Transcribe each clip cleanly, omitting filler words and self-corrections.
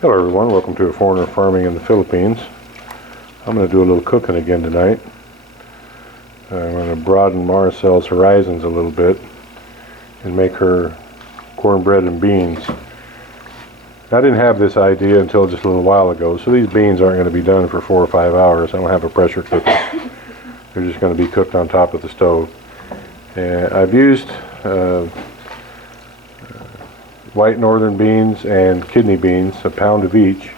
Hello everyone, welcome to A Foreigner Farming in the Philippines. I'm going to do a little cooking again tonight. I'm going to broaden Maricel's horizons a little bit and make her cornbread and beans. I didn't have this idea until just a little while ago, so these beans aren't going to be done for 4 or 5 hours. I don't have a pressure cooker. They're just going to be cooked on top of the stove. And I've used white northern beans and kidney beans, a pound of each,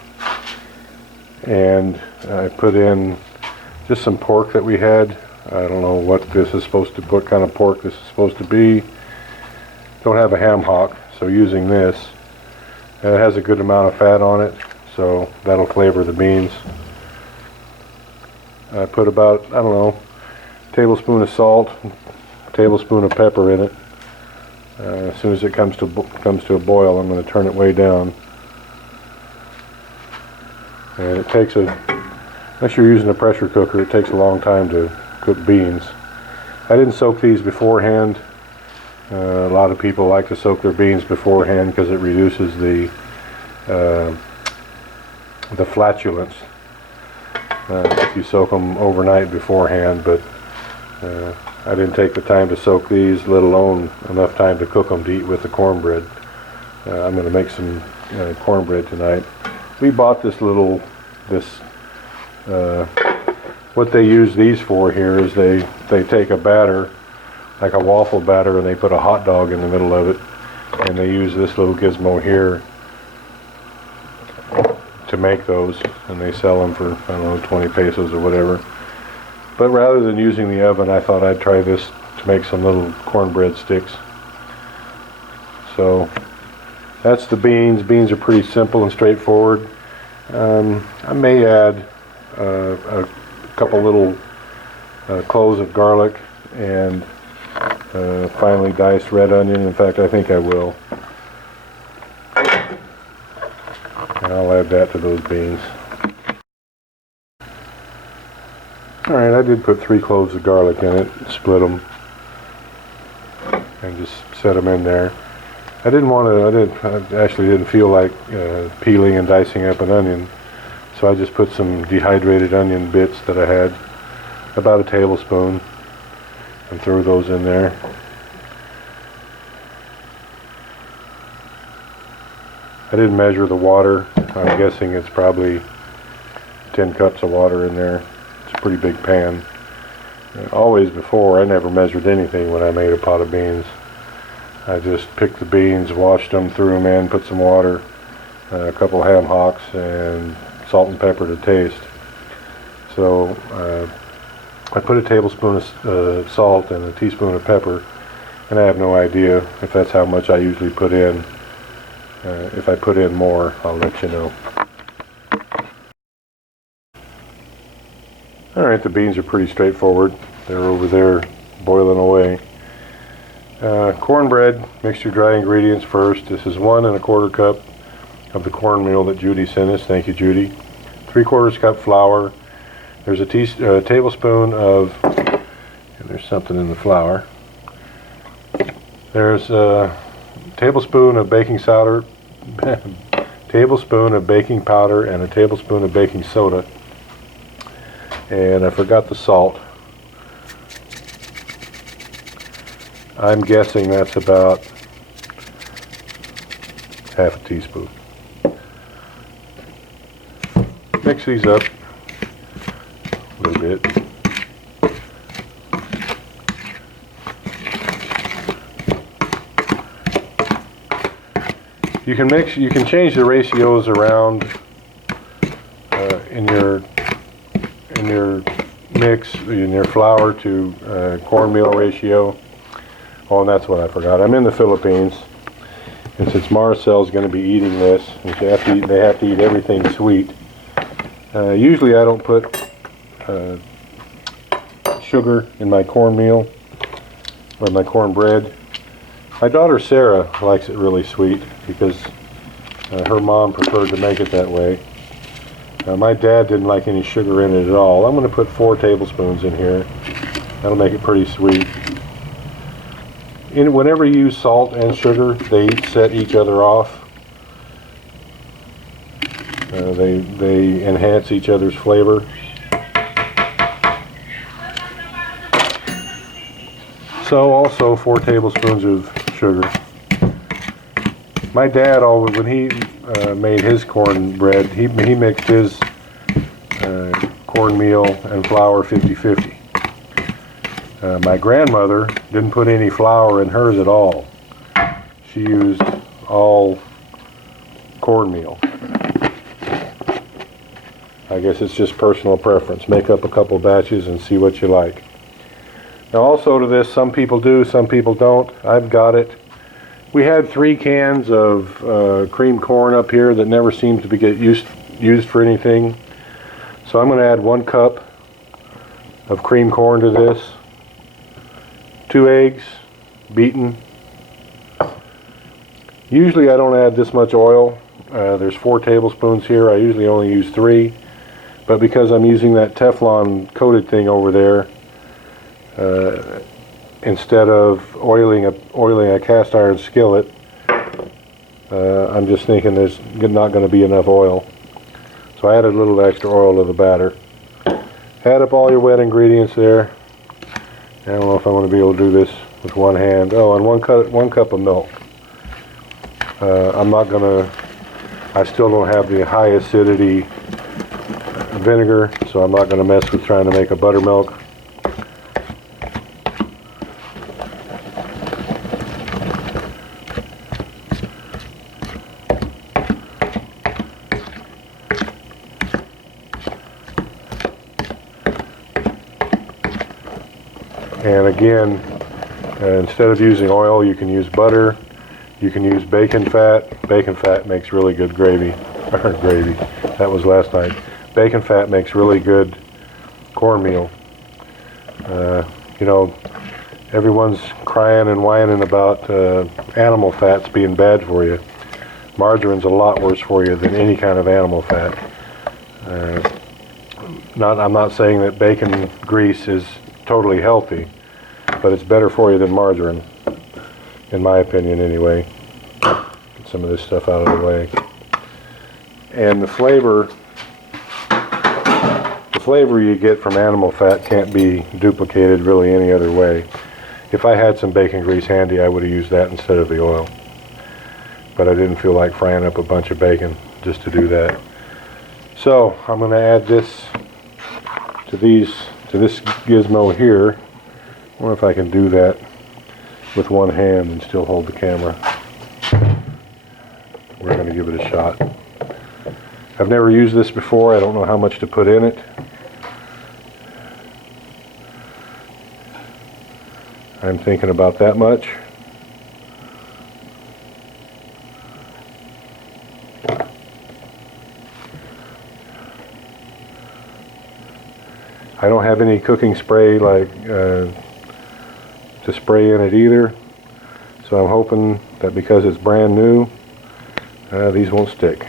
and I put in just some pork that we had. I don't know what kind of pork this is supposed to be. Don't have a ham hock, so using this. It has a good amount of fat on it, so that'll flavor the beans. I put about, I don't know, a tablespoon of salt, a tablespoon of pepper in it. As soon as it comes to a boil, I'm going to turn it way down. And it takes unless you're using a pressure cooker, it takes a long time to cook beans. I didn't soak these beforehand. A lot of people like to soak their beans beforehand because it reduces the flatulence if you soak them overnight beforehand, but I didn't take the time to soak these, let alone enough time to cook them to eat with the cornbread. I'm going to make some cornbread tonight. We bought what they use these for here is they take a batter, like a waffle batter, and they put a hot dog in the middle of it, and they use this little gizmo here to make those, and they sell them for, I don't know, 20 pesos or whatever. But rather than using the oven, I thought I'd try this to make some little cornbread sticks. So that's the beans. Beans are pretty simple and straightforward. I may add a couple little cloves of garlic and finely diced red onion. In fact, I think I will. And I'll add that to those beans. Alright, I did put 3 cloves of garlic in it, split them, and just set them in there. I actually didn't feel like peeling and dicing up an onion, so I just put some dehydrated onion bits that I had, about a tablespoon, and threw those in there. I didn't measure the water. I'm guessing it's probably 10 cups of water in there. It's a pretty big pan. Always before, I never measured anything when I made a pot of beans. I just picked the beans, washed them, threw them in, put some water, a couple ham hocks, and salt and pepper to taste. So I put a tablespoon of salt and a teaspoon of pepper, and I have no idea if that's how much I usually put in. If I put in more, I'll let you know. Alright, the beans are pretty straightforward. They're over there boiling away. Cornbread, mix your dry ingredients first. This is 1 1/4 cup of the cornmeal that Judy sent us. Thank you, Judy. 3/4 cup flour. There's a tablespoon of, and there's something in the flour. There's a tablespoon of baking powder, tablespoon of baking powder, and a tablespoon of baking soda. And I forgot the salt. I'm guessing that's about half a teaspoon. Mix these up a little bit. You can change the ratios around in your mix, in your flour to cornmeal ratio. Oh, and that's what I forgot. I'm in the Philippines, and since Maricel's going to be eating this, and they have to eat everything sweet. Usually I don't put sugar in my cornmeal or my cornbread. My daughter Sarah likes it really sweet because her mom preferred to make it that way. My dad didn't like any sugar in it at all. I'm going to put 4 tablespoons in here. That'll make it pretty sweet. Whenever you use salt and sugar, they set each other off. They enhance each other's flavor. So also 4 tablespoons of sugar. My dad always, when he made his cornbread, he mixed his cornmeal and flour 50-50. My grandmother didn't put any flour in hers at all. She used all cornmeal. I guess it's just personal preference. Make up a couple batches and see what you like. Now also to this, some people do, some people don't. I've got it. We had 3 cans of creamed corn up here that never seemed to be used for anything. So I'm going to add 1 cup of creamed corn to this. 2 eggs, beaten. Usually I don't add this much oil. There's 4 tablespoons here. I usually only use 3. But because I'm using that Teflon coated thing over there, instead of oiling a cast iron skillet, I'm just thinking there's not going to be enough oil. So I added a little extra oil to the batter. Add up all your wet ingredients there. I don't know if I'm going to be able to do this with one hand. Oh, and 1 cup of milk. I still don't have the high acidity vinegar, so I'm not going to mess with trying to make a buttermilk. And again, instead of using oil, you can use butter. You can use bacon fat. Bacon fat makes really good gravy. Or gravy. That was last night. Bacon fat makes really good cornmeal. You know, everyone's crying and whining about animal fats being bad for you. Margarine's a lot worse for you than any kind of animal fat. I'm not saying that bacon grease is totally healthy, but it's better for you than margarine, in my opinion anyway. Get some of this stuff out of the way. And the flavor you get from animal fat can't be duplicated really any other way. If I had some bacon grease handy, I would have used that instead of the oil. But I didn't feel like frying up a bunch of bacon just to do that. So I'm going to add this to this gizmo here. I wonder if I can do that with one hand and still hold the camera. We're going to give it a shot. I've never used this before. I don't know how much to put in it. I'm thinking about that much. I don't have any cooking spray to spray in it either, so I'm hoping that because it's brand new, these won't stick.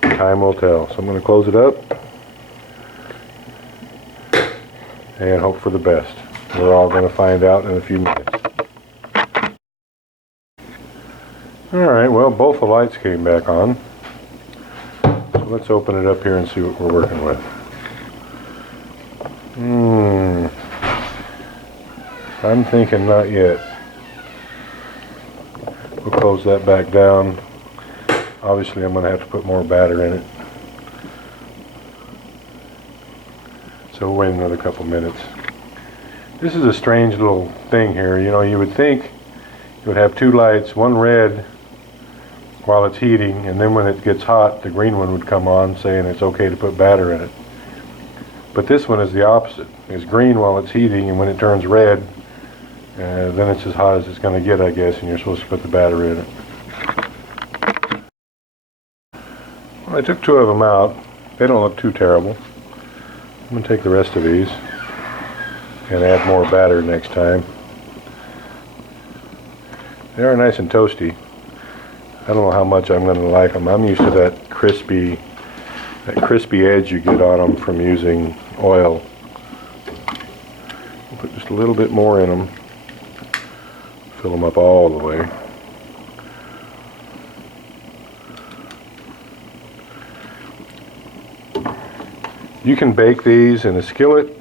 Time will tell. So I'm going to close it up and hope for the best. We're all going to find out in a few minutes. Alright, well, both the lights came back on. So let's open it up here and see what we're working with. I'm thinking not yet. We'll close that back down. Obviously I'm going to have to put more batter in it. So we'll wait another couple minutes. This is a strange little thing here. You know, you would think you would have 2 lights, one red while it's heating, and then when it gets hot, the green one would come on saying it's okay to put batter in it. But this one is the opposite. It's green while it's heating, and when it turns red, then it's as hot as it's going to get, I guess, and you're supposed to put the batter in it. Well, I took 2 of them out. They don't look too terrible. I'm going to take the rest of these and add more batter next time. They are nice and toasty. I don't know how much I'm going to like them. I'm used to that crispy edge you get on them from using oil. I'll put just a little bit more in them. Fill them up all the way. You can bake these in a skillet.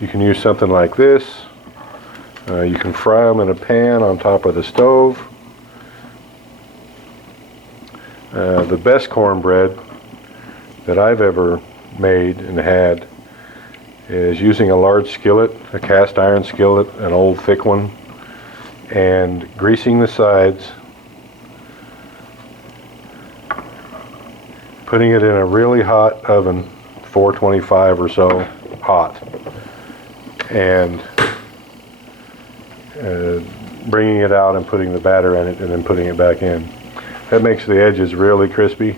You can use something like this. You can fry them in a pan on top of the stove. The best cornbread that I've ever made and had is using a large skillet, a cast iron skillet, an old thick one, and greasing the sides, putting it in a really hot oven, 425 or so hot, and bringing it out and putting the batter in it and then putting it back in. That makes the edges really crispy.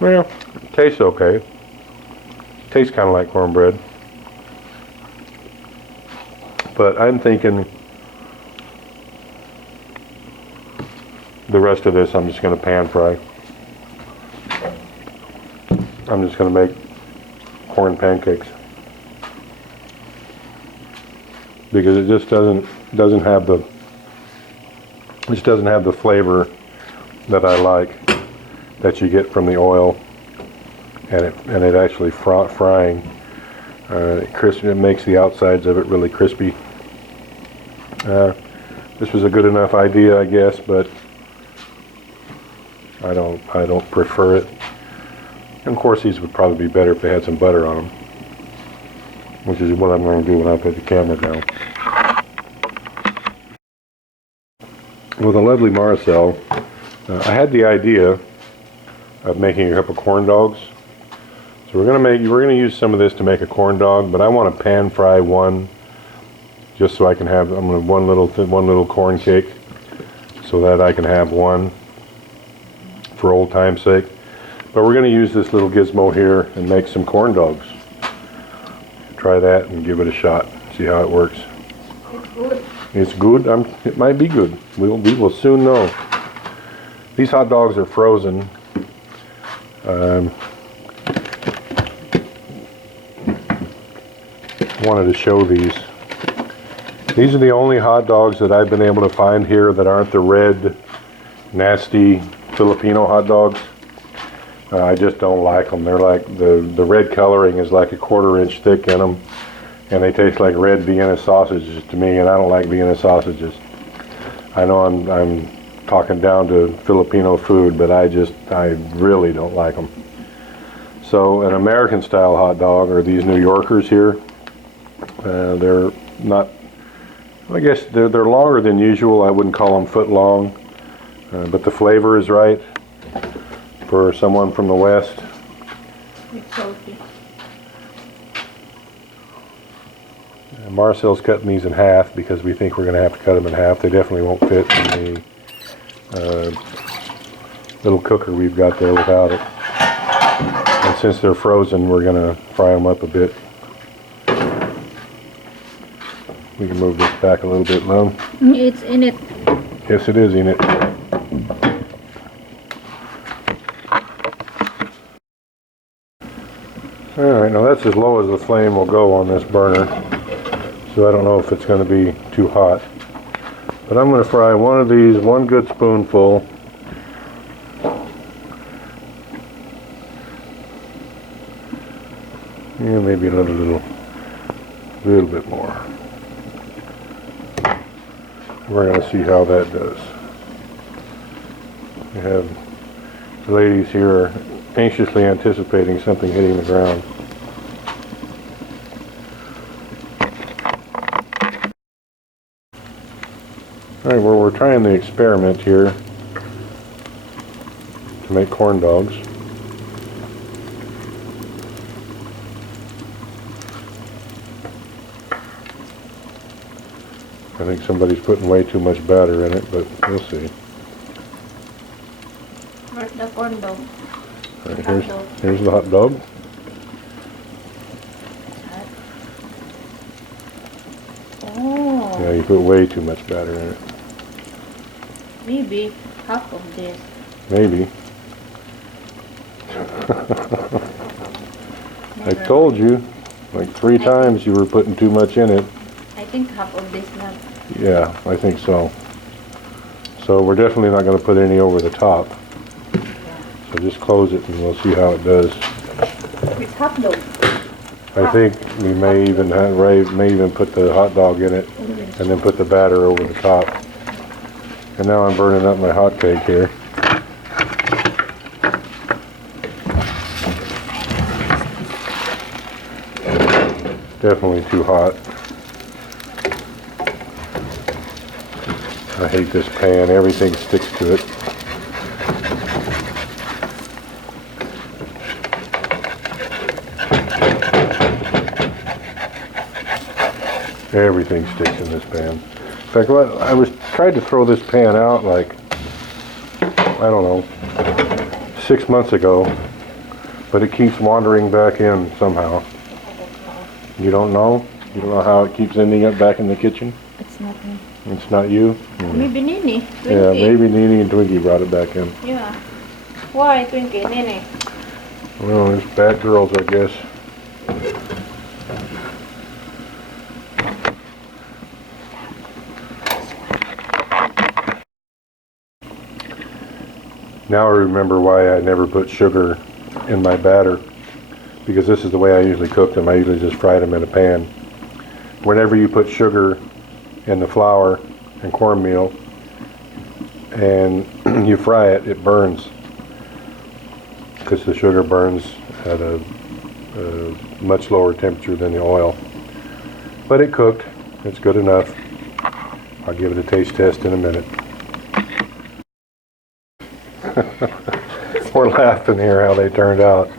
Well, it tastes okay. Tastes kind of like cornbread. But I'm thinking the rest of this I'm just going to pan fry. I'm just going to make corn pancakes. Because it just doesn't have the flavor that I like that you get from the oil and it actually frying. It makes the outsides of it really crispy. This was a good enough idea, I guess, but I don't prefer it. And of course, these would probably be better if they had some butter on them, which is what I'm going to do when I put the camera down. With a lovely Marcel, I had the idea of making a couple corn dogs. So we're going to use some of this to make a corn dog, but I want to pan fry one, just so I can have one little corn cake, so that I can have one for old time's sake. But we're going to use this little gizmo here and make some corn dogs. Try that and give it a shot. See how it works. It's good. It's good. It might be good. We will soon know. These hot dogs are frozen. Wanted to show these. These are the only hot dogs that I've been able to find here that aren't the red, nasty Filipino hot dogs. I just don't like them. They're like, the red coloring is like a 1/4 inch thick in them, and they taste like red Vienna sausages to me, and I don't like Vienna sausages. I know I'm talking down to Filipino food, but I really don't like them. So an American style hot dog are these New Yorkers here. They're not, I guess they're longer than usual. I wouldn't call them foot long, but the flavor is right for someone from the West. It's salty. Marcel's cutting these in half because we think we're going to have to cut them in half. They definitely won't fit in the little cooker we've got there without it. And since they're frozen, we're going to fry them up a bit. We can move this back a little bit, Lum. It's in it. Yes, it is in it. Alright, now that's as low as the flame will go on this burner. So I don't know if it's going to be too hot. But I'm going to fry one of these, one good spoonful. Yeah, maybe a little bit more. We're going to see how that does. We have the ladies here anxiously anticipating something hitting the ground. Alright, well, we're trying the experiment here to make corn dogs. I think somebody's putting way too much batter in it, but we'll see. Where's the corn dog? All right, here's the hot dog. Oh. Yeah, you put way too much batter in it. Maybe half of this. Maybe. I told you, like 3 times you were putting too much in it. I think half of this now. Yeah, I think so. So we're definitely not going to put any over the top. So just close it and we'll see how it does. With hot dog. I think we may even have, Ray may even put the hot dog in it and then put the batter over the top. And now I'm burning up my hot cake here. Definitely too hot. I hate this pan, everything sticks to it. Everything sticks in this pan. In fact, I was tried to throw this pan out like, I don't know, 6 months ago, but it keeps wandering back in somehow. You don't know? You don't know how it keeps ending up back in the kitchen? It's not me. It's not you? Maybe Nini. Twinkie. Yeah, maybe Nene and Twinkie brought it back in. Yeah. Why Twinkie? Nini? Well, there's bad girls, I guess. Now I remember why I never put sugar in my batter, because this is the way I usually cook them. I usually just fry them in a pan. Whenever you put sugar in the flour and cornmeal and you fry it, it burns, because the sugar burns at a much lower temperature than the oil. But it cooked. It's good enough. I'll give it a taste test in a minute. We're laughing here how they turned out.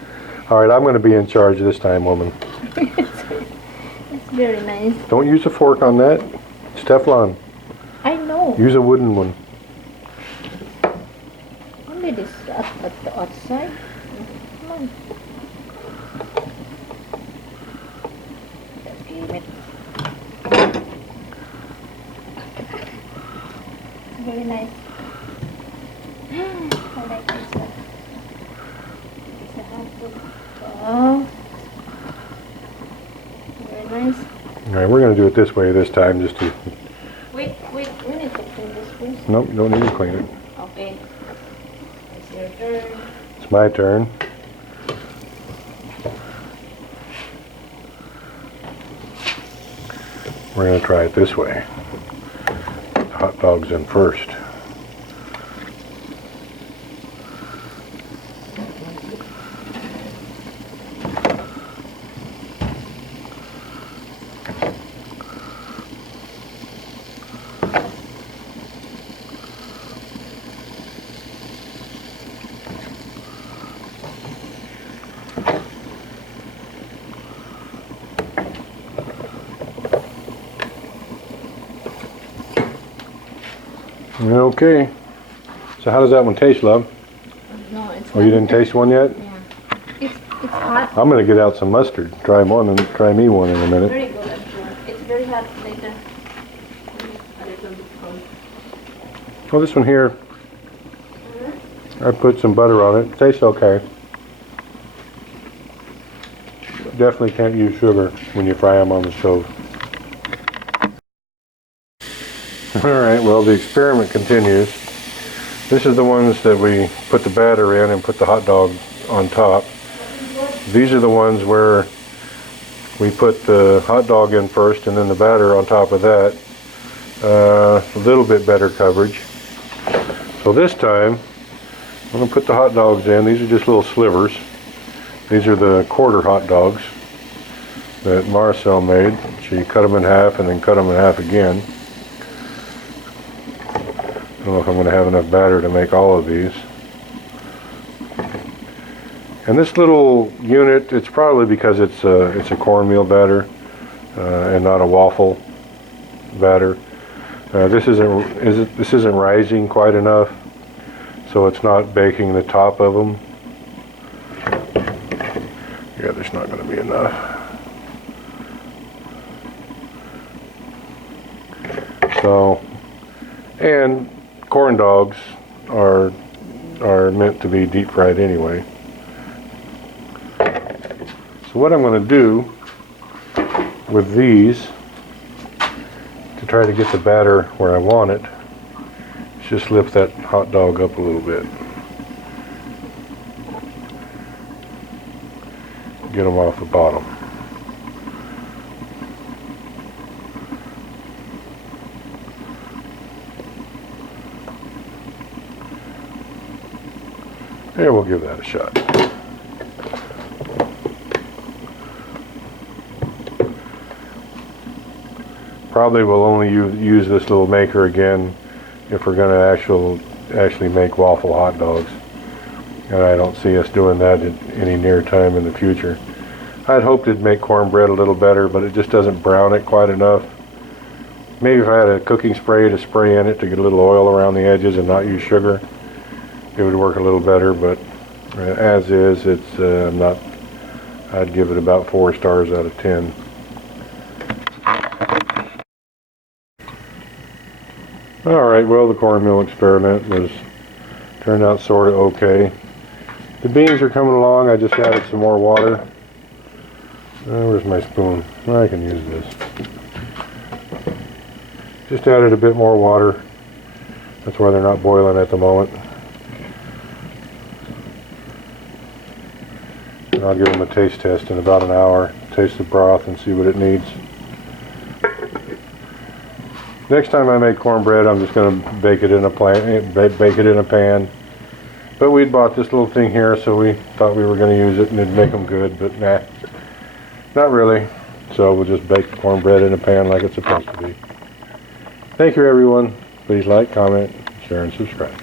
All right, I'm going to be in charge this time, woman. It's very nice. Don't use a fork on that. It's Teflon. I know. Use a wooden one. Only this at the outside. Come on. Just give it. It's very nice. I like this one. It's a hot dog. Oh. Very nice. All right, we're going to do it this way this time, just to... Wait, we need to clean this first. Nope, don't need to clean it. Okay. It's your turn. It's my turn. We're going to try it this way. Put the hot dogs in first. Okay. So how does that one taste, love? No, it's Oh, you didn't taste one yet? Yeah. It's hot. I'm going to get out some mustard. Try one and try me one in a minute. Very good actually. It's very hot later. A little bit cold. Well, this one here, I put some butter on it. It tastes okay. Definitely can't use sugar when you fry them on the stove. Alright, well, the experiment continues. This is the ones that we put the batter in and put the hot dog on top. These are the ones where we put the hot dog in first and then the batter on top of that. A little bit better coverage. So this time, I'm going to put the hot dogs in. These are just little slivers. These are the quarter hot dogs that Marcel made. She cut them in half and then cut them in half again. I don't know if I'm going to have enough batter to make all of these. And this little unit, it's probably because it's a cornmeal batter and not a waffle batter. This isn't rising quite enough, so it's not baking the top of them. Yeah, there's not going to be enough. So, and corn dogs are meant to be deep fried anyway. So what I'm going to do with these to try to get the batter where I want it, Just lift that hot dog up a little bit. Get them off the bottom. Yeah, we'll give that a shot. Probably will only use this little maker again if we're going to actually make waffle hot dogs. And I don't see us doing that in any near time in the future. I'd hoped it'd make cornbread a little better, but it just doesn't brown it quite enough. Maybe if I had a cooking spray to spray in it to get a little oil around the edges and not use sugar, it would work a little better, but as is, it's not. I'd give it about 4 stars out of 10. Alright, well, the cornmeal experiment turned out sort of okay. The beans are coming along. I just added some more water. Where's my spoon? I can use this. Just added a bit more water. That's why they're not boiling at the moment. And I'll give them a taste test in about an hour. Taste the broth and see what it needs. Next time I make cornbread, I'm just going to bake it in a pan. But we'd bought this little thing here, so we thought we were going to use it and it'd make them good, but nah, not really. So we'll just bake the cornbread in a pan like it's supposed to be. Thank you, everyone. Please like, comment, share, and subscribe.